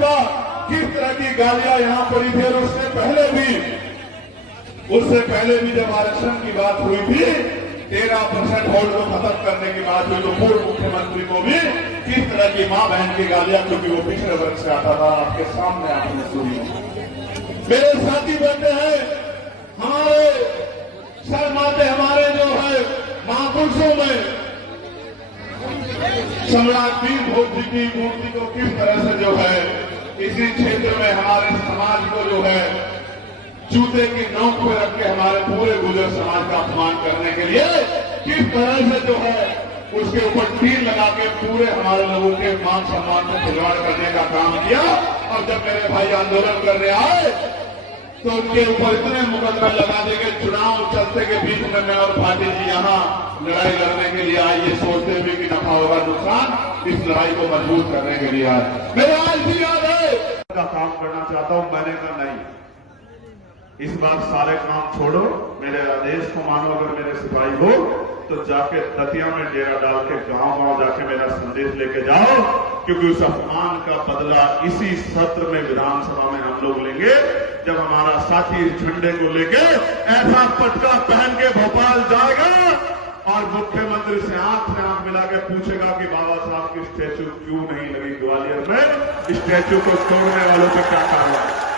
बाद किस तरह की गालियां यहाँ पड़ी थी, और उससे पहले भी जब आरक्षण की बात हुई थी, 13% वोट को खत्म करने की बात हुई, तो पूर्व मुख्यमंत्री को भी किस तरह की मां बहन की गालियां, क्योंकि वो पिछड़े वर्ग से आता था, आपके सामने आपने सुनी। मेरे साथी बैठे हैं, हमारे शर्माते हमारे जो है महापुरुषों में सम्राट वीर भोज जी की मूर्ति को किस तरह से जो है इसी क्षेत्र में हमारे समाज को जो है जूते की नोक पे रख के हमारे पूरे गुजर समाज का अपमान करने के लिए किस तरह से जो है उसके ऊपर तीर लगा के पूरे हमारे लोगों के मान सम्मान में खिलवाड़ करने का काम किया। और जब मेरे भाई आंदोलन करने आए तो उनके ऊपर इतने मुकदमे लगा देंगे, चुनाव चलते के बीच में मैं और भाटी जी यहाँ लड़ाई लड़ने के लिए आए, ये सोचते हुए कि नफा होगा नुकसान, इस लड़ाई को मजबूत करने के लिए आए। मेरे आज भी याद है का काम करना चाहता हूं, मैंने कहा नहीं, इस बार सारे काम छोड़ो, मेरे आदेश को मानो, अगर मेरे सिपाही हो तो जाके दतिया में डेरा डाल के गांव जाके मेरा संदेश लेके जाओ, क्योंकि उस अपमान का बदला इसी सत्र में विधानसभा में हम लोग लेंगे, जब हमारा साथी झंडे को लेके ऐसा पटका पहन के भोपाल जाएगा और मुख्यमंत्री से आंख मिला के पूछेगा कि बाबा साहब की स्टैचू क्यों नहीं लगी ग्वालियर में, स्टैचू को तोड़ने वालों से क्या कार्रवाई।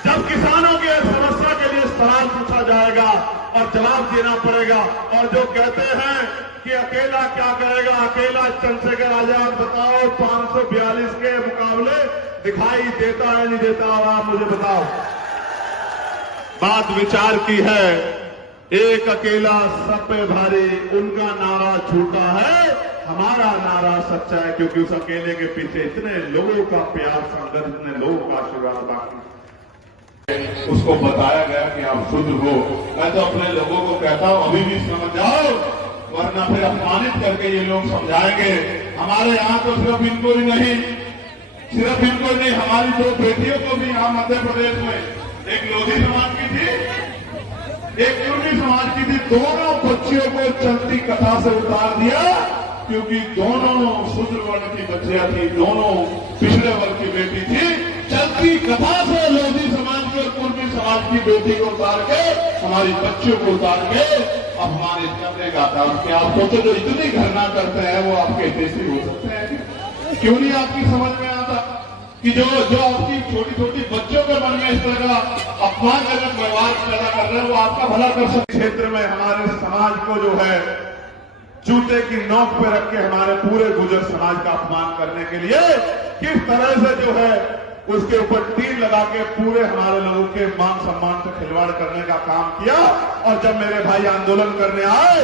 जब किसानों की समस्या के लिए सवाल पूछा जाएगा और जवाब देना पड़ेगा, और जो कहते हैं कि अकेला क्या करेगा, अकेला चंद्रशेखर आजाद बताओ 542 के मुकाबले दिखाई देता है नहीं देता, और आप मुझे बताओ। बात विचार की है, एक अकेला सब पे भारी, उनका नारा झूठा है, हमारा नारा सच्चा है, क्योंकि उस अकेले के पीछे इतने लोगों का प्यार संगत, इतने लोगों का आशीर्वाद बाकी। उसको बताया गया कि आप शुद्ध हो। मैं तो अपने लोगों को कहता हूं अभी भी समझ जाओ, वरना फिर अपमानित करके ये लोग समझाएंगे। हमारे यहाँ तो सिर्फ इनको ही नहीं, हमारी 2 बेटियों को भी यहाँ मध्य प्रदेश में, एक लोधी समाज की थी, एक कुर्मी समाज की थी, दोनों बच्चियों को चलती कथा से उतार दिया, क्योंकि दोनों शूद्र वर्ण की बच्चियां थी, दोनों पिछड़े वर्ग की बेटी थी। चलती कथा से लोधी समाज की और कुर्मी समाज की बेटी को उतार के, हमारी बच्चियों को उतार के अपमानित करने का था। क्या आप सोचो जो इतनी घृणा करते हैं वो आपके हितैषी हो सकते हैं? क्यों नहीं आपकी समझ में आता कि जो आपकी छोटी छोटी बच्चों के मन में इस तरह का अपमानजनक व्यवहार पैदा कर रहे हैं, वो आपका भला कर सकते। क्षेत्र में हमारे समाज को जो है जूते की नोक पे रख के हमारे पूरे गुजर समाज का अपमान करने के लिए किस तरह से जो है उसके ऊपर तीर लगा के पूरे हमारे लोगों के मान सम्मान से खिलवाड़ करने का काम किया। और जब मेरे भाई आंदोलन करने आए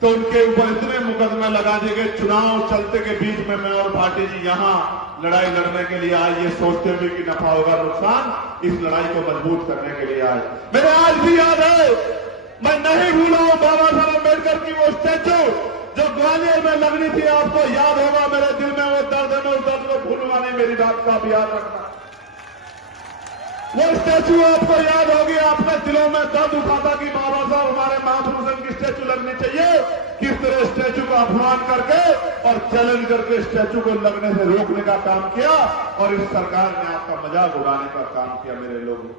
तो उनके ऊपर इतने मुकदमे लगा दिए गए, चुनाव चलते के बीच में मैं और भाटी जी यहाँ लड़ाई लड़ने के लिए आए, ये सोचते हुए कि नफा होगा नुकसान, इस लड़ाई को मजबूत करने के लिए आए। मेरे आज भी याद है, मैं नहीं भूला हूं बाबा साहब अम्बेडकर की वो स्टैचू जो ग्वालियर में लगनी थी। आपको याद होगा, मेरे दिल में वो दर्द है, मैं उस दर्द को भूलूंगा नहीं, मेरी बात का भी याद रखना। वो स्टैचू आपको याद होगी, आपके दिलों में दर्द उठा था कि बाबा साहब हमारे महापुरुषों की स्टैचू लगनी चाहिए। किस तरह स्टैचू का अपमान करके और चैलेंज करके स्टैचू को लगने से रोकने का काम किया, और इस सरकार ने आपका मजाक उड़ाने का काम किया मेरे लोगों।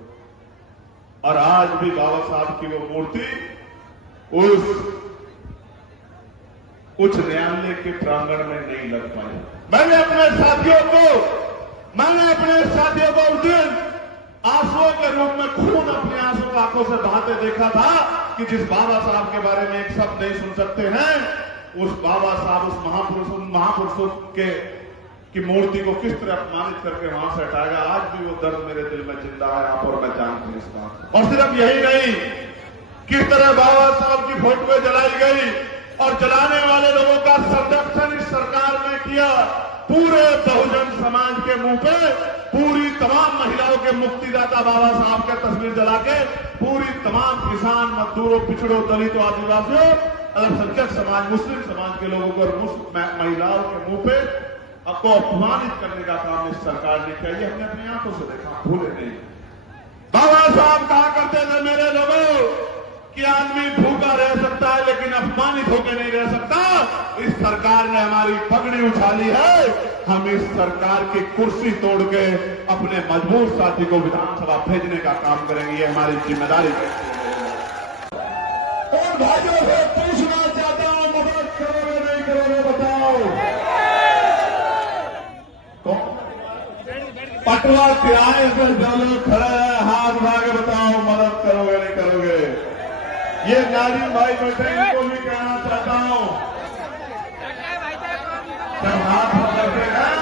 और आज भी बाबा साहब की वो मूर्ति उस उच्च न्यायालय के प्रांगण में नहीं लग पाई। मैंने अपने साथियों को उस दिन आंसुओं के रूप में खून अपने आंसू आंखों से बहाते देखा था कि जिस बाबा साहब के बारे में एक शब्द नहीं सुन सकते हैं, उस बाबा साहब, उस महापुरुषों की मूर्ति को किस तरह अपमानित करके वहां से हटाएगा। आज भी वो दर्द मेरे दिल में जिंदा है, आप और मैं जानते हैं इस बात। और सिर्फ यही नहीं, किस तरह बाबा साहब की फोटो जलाई गई और जलाने वाले लोगों का संरक्षण इस सरकार ने किया। पूरे बहुजन समाज के मुंह पे पूरी तमाम महिलाओं के मुक्तिदाता बाबा साहब का तस्वीर जला के पूरी तमाम किसान, मजदूरों, पिछड़ों, दलितों, आदिवासियों, अल्पसंख्यक समाज, मुस्लिम समाज के लोगों को और महिलाओं के मुंह पे आपको अपमानित करने का काम इस सरकार ने किया। ये हमने अपनी आंखों से देखा, भूले नहीं। बाबा साहब कहा करते थे, मेरे लोगों कि आदमी भूखा रह सकता है लेकिन अपमानित होकर नहीं रह सकता। इस सरकार ने हमारी पगड़ी उछाली है। हम इस सरकार की कुर्सी तोड़ के अपने मजबूर साथी को विधानसभा भेजने का काम करेंगे। ये हमारी जिम्मेदारी है। और भाइयों से पूछना चाहता हूं, मदद करोगे नहीं करोगे बताओ? पटवा किराए से जो लोग खड़े हैं हाथ उठा के बताओ, मदद करोगे नहीं करोगे? ये नाजिम भाई बैठे, इनको भी कहना चाहता हूं, जब हाथ पकड़ते हैं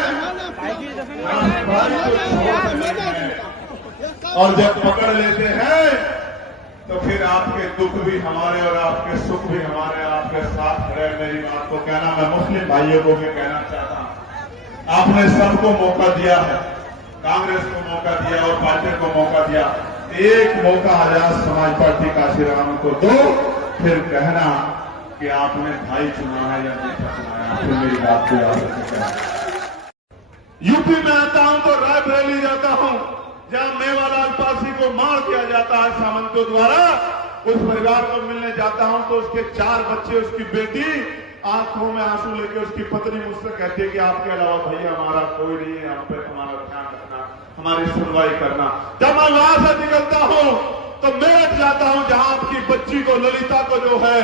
और जब पकड़ लेते हैं तो फिर आपके दुख भी हमारे और आपके सुख भी हमारे, आपके साथ खड़े। मेरी बात को कहना, मैं मुस्लिम भाइयों को भी कहना चाहता हूं, आपने सबको मौका दिया है, कांग्रेस को मौका दिया और पार्टी को मौका दिया। एक मौका आजाद समाज पार्टी काशीराम को दो, फिर कहना कि आपने भाई चुना है या नेता चुना है। फिर मेरी बात को याद रखिएगा। यूपी में आता हूं तो रायबरेली जाता हूं, जहां मेवालाल पासी को मार दिया जाता है सामंतों द्वारा। उस परिवार को मिलने जाता हूं तो उसके 4 बच्चे, उसकी बेटी आंखों में आंसू लेके उसकी पत्नी मुझसे कहती है कि आपके अलावा भैया हमारा कोई नहीं है, आप पे हमारा ध्यान रखना, हमारी सुनवाई करना। जब मैं वहां से निकलता हूं तो मेरठ जाता हूं, जहां आपकी बच्ची को, ललिता को जो है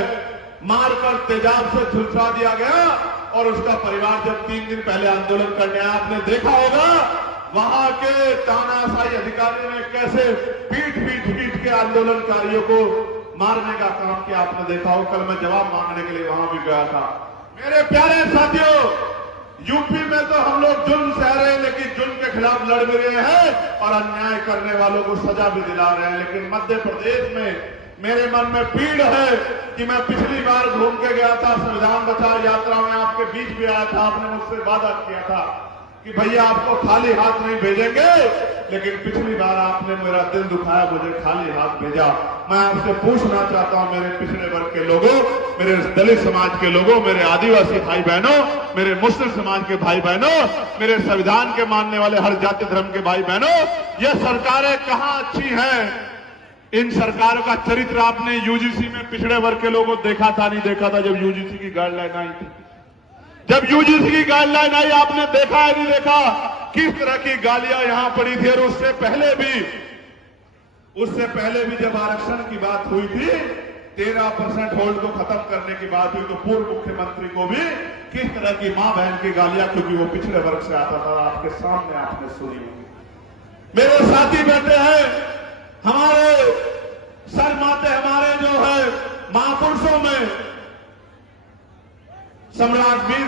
मारकर तेजाब से झुलसा दिया गया और उसका परिवार जब 3 दिन पहले आंदोलन करने आया, आपने देखा होगा वहां के तानाशाही अधिकारियों ने कैसे पीट के आंदोलनकारियों को मारने का काम किया, आपने देखा हो। कल मैं जवाब मांगने के लिए वहां भी गया था। मेरे प्यारे साथियों, यूपी में तो हम लोग जुल्म सह रहे हैं, लेकिन जुल्म के खिलाफ लड़ भी रहे हैं और अन्याय करने वालों को सजा भी दिला रहे हैं। लेकिन मध्य प्रदेश में मेरे मन में पीड़ है कि मैं पिछली बार घूम के गया था, संविधान बचाओ यात्रा में आपके बीच भी आया था, आपने मुझसे वादा किया था कि भैया आपको खाली हाथ नहीं भेजेंगे, लेकिन पिछली बार आपने मेरा दिल दुखाया, मुझे खाली हाथ भेजा। मैं आपसे पूछना चाहता हूं, मेरे पिछड़े वर्ग के लोगों, मेरे दलित समाज के लोगों, मेरे आदिवासी भाई बहनों, मेरे मुस्लिम समाज के भाई बहनों, मेरे संविधान के मानने वाले हर जाति धर्म के भाई बहनों, ये सरकारें कहां अच्छी हैं? इन सरकारों का चरित्र आपने यूजीसी में पिछड़े वर्ग के लोगों देखा था, नहीं देखा था? जब यूजीसी की गाइडलाइन आई थी, जब यूजीसी की गाइडलाइन आई, आपने देखा है नहीं देखा किस तरह की गालियां यहां पड़ी थी? और उससे पहले भी जब आरक्षण की बात हुई थी, 13% होल्ड को खत्म करने की बात हुई, तो पूर्व मुख्यमंत्री को भी किस तरह की मां बहन की गालियां, क्योंकि वो पिछड़े वर्ग से आता था, आपके सामने आपने सुनी होगी। मेरे साथी बैठे हैं, हमारे सर माते, हमारे जो है महापुरुषों में सम्राट वीर